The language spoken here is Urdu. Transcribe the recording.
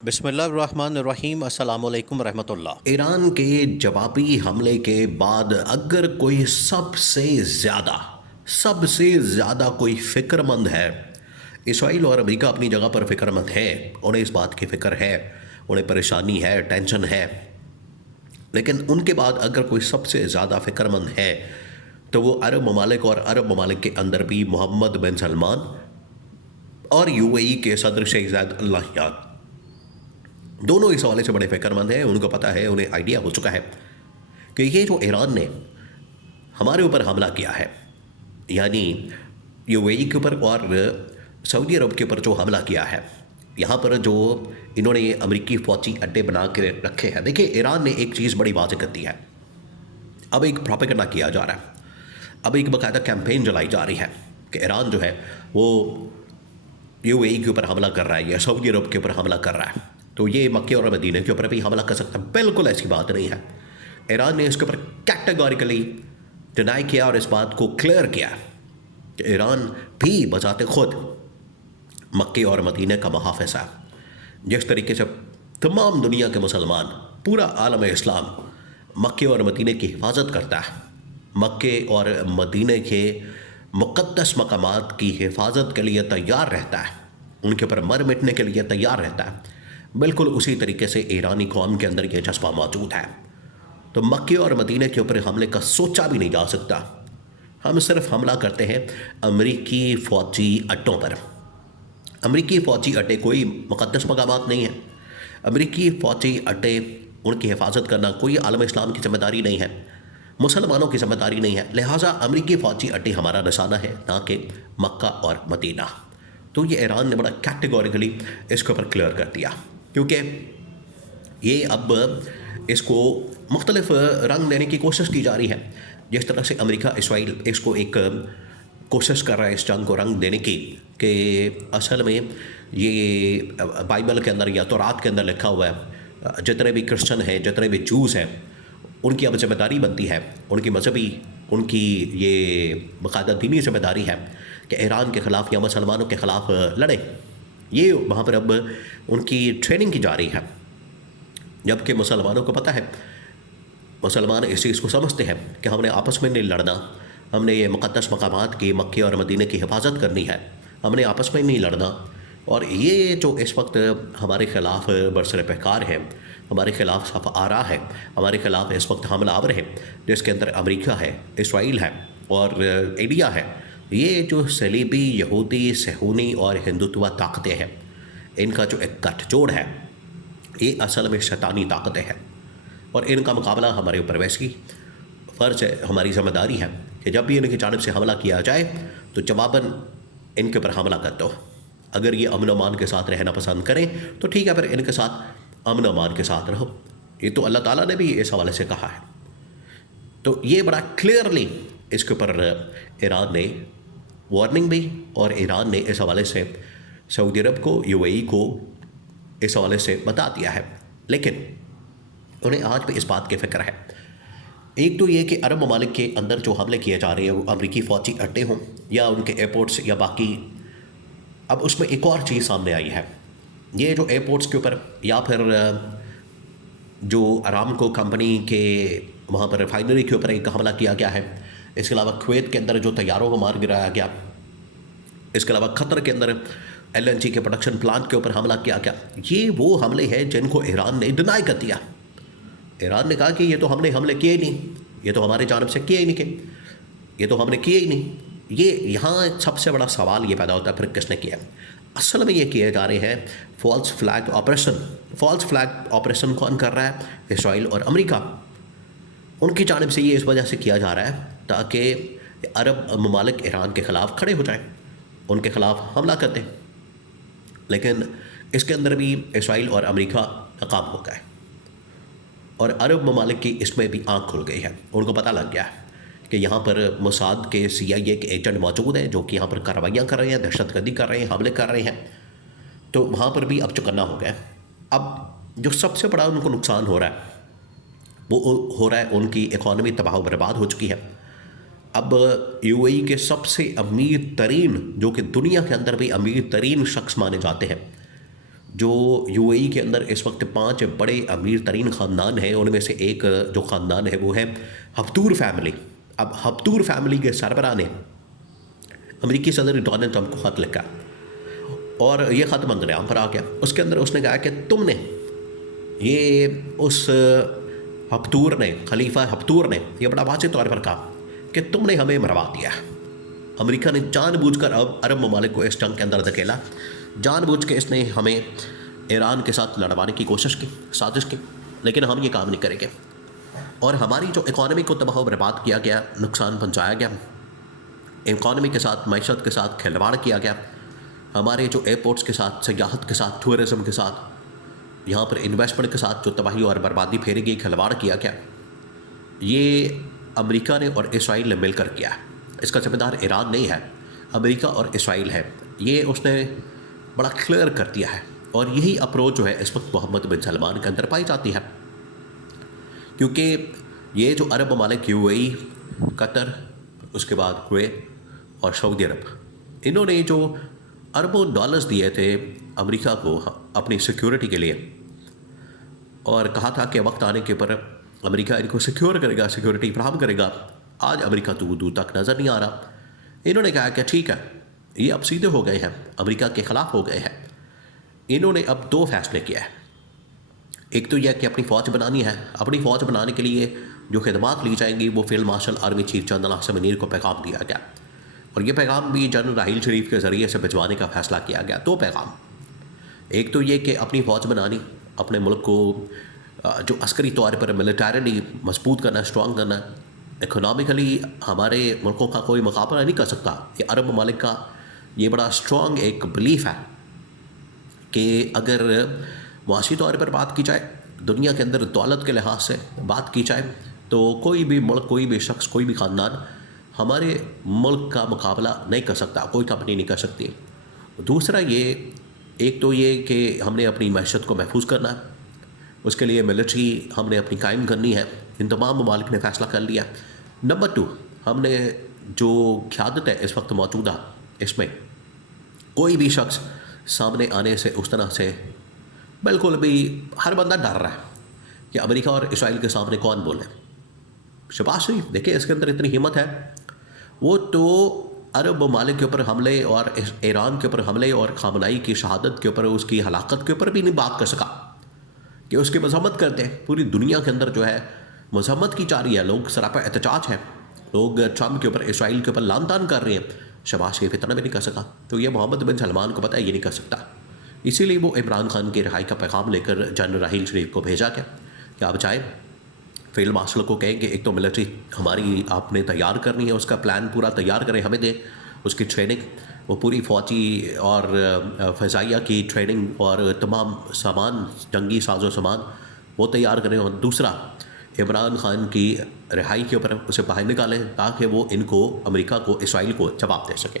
بسم اللہ الرحمن الرحیم۔ السلام علیکم ورحمۃ اللہ۔ ایران کے جوابی حملے کے بعد اگر کوئی سب سے زیادہ کوئی فکر مند ہے، اسرائیل اور امریکہ اپنی جگہ پر فکر مند ہے، انہیں اس بات کی فکر ہے، انہیں پریشانی ہے، ٹینشن ہے، لیکن ان کے بعد اگر کوئی سب سے زیادہ فکر مند ہے تو وہ عرب ممالک اور عرب ممالک کے اندر بھی محمد بن سلمان اور یو اے ای کے صدر شیخ زاید ال نہیان دونوں اس حوالے سے بڑے فکر مند ہیں۔ ان کو پتہ ہے، انہیں آئیڈیا ہو چکا ہے کہ یہ جو ایران نے ہمارے اوپر حملہ کیا ہے، یعنی یو اے ای کے اوپر اور سعودی عرب کے اوپر جو حملہ کیا ہے، یہاں پر جو انہوں نے امریکی فوجی اڈے بنا کے رکھے ہیں، دیکھیں ایران نے ایک چیز بڑی واضح کر دی ہے، اب ایک پروپیگنڈا کیا جا رہا ہے، اب ایک باقاعدہ کیمپین چلائی جا رہی ہے کہ ایران جو ہے وہ یو اے ای کے اوپر حملہ کر رہا ہے یا سعودی عرب کے اوپر حملہ کر رہا ہے، تو یہ مکے اور مدینہ کے اوپر بھی حملہ کر سکتا ہے۔ بالکل ایسی بات نہیں ہے۔ ایران نے اس کے اوپر کیٹیگوریکلی ڈینائی کیا اور اس بات کو کلیئر کیا کہ ایران بھی بذات خود مکے اور مدینہ کا محافظ ہے۔ جس طریقے سے تمام دنیا کے مسلمان، پورا عالم اسلام مکے اور مدینہ کی حفاظت کرتا ہے، مکے اور مدینہ کے مقدس مقامات کی حفاظت کے لیے تیار رہتا ہے، ان کے اوپر مر مٹنے کے لیے تیار رہتا ہے، بالکل اسی طریقے سے ایرانی قوم کے اندر یہ جذبہ موجود ہے۔ تو مکے اور مدینہ کے اوپر حملے کا سوچا بھی نہیں جا سکتا۔ ہم صرف حملہ کرتے ہیں امریکی فوجی اڈوں پر۔ امریکی فوجی اڈے کوئی مقدس مقامات نہیں ہیں۔ امریکی فوجی اڈے، ان کی حفاظت کرنا کوئی عالم اسلام کی ذمہ داری نہیں ہے، مسلمانوں کی ذمہ داری نہیں ہے، لہٰذا امریکی فوجی اڈے ہمارا نشانہ ہے، نہ کہ مکہ اور مدینہ۔ تو یہ ایران نے بڑا کیٹیگوریکلی اس کے اوپر کلیئر کر دیا، کیونکہ یہ اب اس کو مختلف رنگ دینے کی کوشش کی جا رہی ہے۔ جس طرح سے امریکہ اسرائیل اس کو ایک کوشش کر رہا ہے اس جنگ کو رنگ دینے کی کہ اصل میں یہ بائبل کے اندر یا تورات کے اندر لکھا ہوا ہے، جتنے بھی کرسچن ہیں، جتنے بھی جوز ہیں، ان کی اب ذمہ داری بنتی ہے، ان کی مذہبی، ان کی یہ باقاعدہ دینی ذمہ داری ہے کہ ایران کے خلاف یا مسلمانوں کے خلاف لڑیں۔ یہ وہاں پر اب ان کی ٹریننگ کی جا رہی ہے، جبکہ مسلمانوں کو پتہ ہے، مسلمان اس چیز کو سمجھتے ہیں کہ ہم نے آپس میں نہیں لڑنا، ہم نے یہ مقدس مقامات کی، مکے اور مدینہ کی حفاظت کرنی ہے، ہم نے آپس میں نہیں لڑنا۔ اور یہ جو اس وقت ہمارے خلاف برسر پیکار ہے، ہمارے خلاف صف آرا ہے، ہمارے خلاف اس وقت حملہ آور ہے، جس کے اندر امریکہ ہے، اسرائیل ہے اور انڈیا ہے، یہ جو صلیبی، یہودی، صہیونی اور ہندوتوا طاقتیں ہیں، ان کا جو ایک گٹھ جوڑ ہے، یہ اصل میں شیطانی طاقتیں ہیں، اور ان کا مقابلہ ہمارے اوپر ویسی فرض ہے، ہماری ذمہ داری ہے کہ جب بھی ان کی جانب سے حملہ کیا جائے تو جواباً ان کے اوپر حملہ کر دو۔ اگر یہ امن و امان کے ساتھ رہنا پسند کریں تو ٹھیک ہے، پھر ان کے ساتھ امن و امان کے ساتھ رہو، یہ تو اللہ تعالیٰ نے بھی اس حوالے سے کہا ہے۔ تو یہ بڑا کلیئرلی اس کے اوپر ایران نے وارننگ بھی، اور ایران نے اس حوالے سے سعودی عرب کو، یو اے ای کو اس حوالے سے بتا دیا ہے، لیکن انہیں آج بھی اس بات کی فکر ہے۔ ایک تو یہ کہ عرب ممالک کے اندر جو حملے کیے جا رہے ہیں وہ امریکی فوجی اڈے ہوں یا ان کے ایئرپورٹس یا باقی، اب اس میں ایک اور چیز سامنے آئی ہے، یہ جو ایئرپورٹس کے اوپر یا پھر جو ارامکو کمپنی کے وہاں پر ریفائنری کے اوپر ایک حملہ کیا گیا ہے، اس کے علاوہ کویت کے اندر جو طیاروں کو مار گرایا گیا، اس کے علاوہ قطر کے اندر ایل این جی کے پروڈکشن پلانٹ کے اوپر حملہ کیا گیا، یہ وہ حملے ہیں جن کو ایران نے ڈینائی کر دیا۔ ایران نے کہا کہ یہ تو ہم نے حملے کیے ہی نہیں، یہ تو ہمارے جانب سے کیے ہی نہیں، کہ یہ تو ہم نے کیے ہی نہیں۔ یہ یہاں سب سے بڑا سوال یہ پیدا ہوتا ہے پھر کس نے کیا؟ اصل میں یہ کیے جا رہے ہیں false flag operation. False flag operation کون کر رہا ہے؟ اسرائیل اور امریکہ۔ ان کی جانب سے یہ اس وجہ سے کیا جا رہا ہے تاکہ عرب ممالک ایران کے خلاف کھڑے ہو جائیں، ان کے خلاف حملہ کر دیں، لیکن اس کے اندر بھی اسرائیل اور امریکہ ناکام ہو گئے، اور عرب ممالک کی اس میں بھی آنکھ کھل گئی ہے، ان کو پتہ لگ گیا ہے کہ یہاں پر موساد کے CIA کے ایجنٹ موجود ہیں جو کہ یہاں پر کارروائیاں کر رہے ہیں، دہشت گردی کر رہے ہیں، حملے کر رہے ہیں، تو وہاں پر بھی اب چکنا ہو گیا۔ اب جو سب سے بڑا ان کو نقصان ہو رہا ہے وہ ہو رہا ہے ان کی اکانومی تباہ و برباد ہو چکی ہے۔ اب یو اے ای کے سب سے امیر ترین، جو کہ دنیا کے اندر بھی امیر ترین شخص مانے جاتے ہیں، جو UAE کے اندر اس وقت 5 بڑے امیر ترین خاندان ہیں، ان میں سے ایک جو خاندان ہے وہ ہے ہفتور فیملی۔ اب ہفتور فیملی کے سربراہ نے امریکی صدر ڈونلڈ ٹرمپ کو خط لکھا، اور یہ خط منظر عام پر آ گیا۔ اس کے اندر اس نے کہا کہ تم نے یہ اس ہفتور نے، خلیفہ ہفتور نے یہ بڑا واضح طور پر کہا کہ تم نے ہمیں مروا دیا۔ امریکہ نے جان بوجھ کر عرب ممالک کو اس جنگ کے اندر دھکیلا، جان بوجھ کے اس نے ہمیں ایران کے ساتھ لڑوانے کی کوشش کی، سازش کی، لیکن ہم یہ کام نہیں کریں گے۔ اور ہماری جو اکانومی کو تباہ و برباد کیا گیا، نقصان پہنچایا گیا، اکانومی کے ساتھ، معیشت کے ساتھ کھلواڑ کیا گیا، ہمارے جو ایئرپورٹس کے ساتھ، سیاحت کے ساتھ، ٹورزم کے ساتھ، یہاں پر انویسٹمنٹ کے ساتھ جو تباہی اور بربادی پھیری گئی، کھلواڑ کیا گیا، یہ امریکہ نے اور اسرائیل نے مل کر کیا ہے۔ اس کا ذمہ دار ایران نہیں ہے، امریکہ اور اسرائیل ہے۔ یہ اس نے بڑا کلیئر کر دیا ہے، اور یہی اپروچ جو ہے اس وقت محمد بن سلمان کے اندر پائی جاتی ہے، کیونکہ یہ جو عرب ممالک UAE، قطر، اس کے بعد کویت اور سعودی عرب، انہوں نے جو اربوں ڈالرز دیے تھے امریکہ کو اپنی سیکیورٹی کے لیے، اور کہا تھا کہ وقت آنے کے پر امریکہ ان کو سیکیور کرے گا، سیکیورٹی فراہم کرے گا، آج امریکہ دور تک نظر نہیں آ رہا۔ انہوں نے کہا کہ ٹھیک ہے، یہ اب سیدھے ہو گئے ہیں، امریکہ کے خلاف ہو گئے ہیں۔ انہوں نے اب 2 فیصلے کیا ہے۔ ایک تو یہ کہ اپنی فوج بنانی ہے، اپنی فوج بنانے کے لیے جو خدمات لی جائیں گی وہ field marshal army chief general Asim Munir کو پیغام دیا گیا، اور یہ پیغام بھی جنرل راحیل شریف کے ذریعے سے بھجوانے کا فیصلہ کیا گیا۔ 2 پیغام، ایک تو یہ کہ اپنی فوج بنانی، اپنے ملک کو جو عسکری طور پر ملیٹریلی مضبوط کرنا، اسٹرانگ کرنا، اکنامیکلی ہمارے ملکوں کا کوئی مقابلہ نہیں کر سکتا۔ یہ عرب ممالک کا یہ بڑا اسٹرانگ ایک بلیف ہے کہ اگر معاشی طور پر بات کی جائے، دنیا کے اندر دولت کے لحاظ سے بات کی جائے، تو کوئی بھی ملک، کوئی بھی شخص، کوئی بھی خاندان ہمارے ملک کا مقابلہ نہیں کر سکتا، کوئی کمپنی نہیں کر سکتی۔ دوسرا یہ، ایک تو یہ کہ ہم نے اپنی معیشت کو محفوظ کرنا ہے، اس کے لیے ملٹری ہم نے اپنی قائم کرنی ہے، ان تمام ممالک نے فیصلہ کر لیا۔ نمبر 2، ہم نے جو قیادت ہے اس وقت موجودہ، اس میں کوئی بھی شخص سامنے آنے سے اس طرح سے بالکل بھی ہر بندہ ڈر رہا ہے کہ امریکہ اور اسرائیل کے سامنے کون بولے۔ شہباز شریف دیکھیں اس کے اندر اتنی ہمت ہے، وہ تو عرب ممالک کے اوپر حملے اور ایران کے اوپر حملے اور خامنائی کی شہادت کے اوپر، اس کی ہلاکت کے اوپر بھی نہیں بات کر سکا کہ اس کی مذمت کرتے ہیں۔ پوری دنیا کے اندر جو ہے مذمت کی جا رہی ہے، لوگ سراپا احتجاج ہیں، لوگ ٹرمپ کے اوپر، اسرائیل کے اوپر لعن طعن کر رہے ہیں۔ شہباز شریف اتنا بھی نہیں کر سکا، تو یہ محمد بن سلمان کو پتہ ہے یہ نہیں کر سکتا، اسی لیے وہ عمران خان کی رہائی کا پیغام لے کر جنرل راحیل شریف کو بھیجا گیا کہ آپ جائیں، فیلڈ مارشل کو کہیں کہ ایک تو ملٹری ہماری آپ نے تیار کرنی ہے، اس کا پلان پورا تیار کریں، ہمیں دیں اس کی ٹریننگ، وہ پوری فوجی اور فضائیہ کی ٹریننگ اور تمام سامان، جنگی ساز و سامان وہ تیار کریں، اور دوسرا عمران خان کی رہائی کے اوپر اسے باہر نکالیں تاکہ وہ ان کو، امریکہ کو، اسرائیل کو جواب دے سکیں۔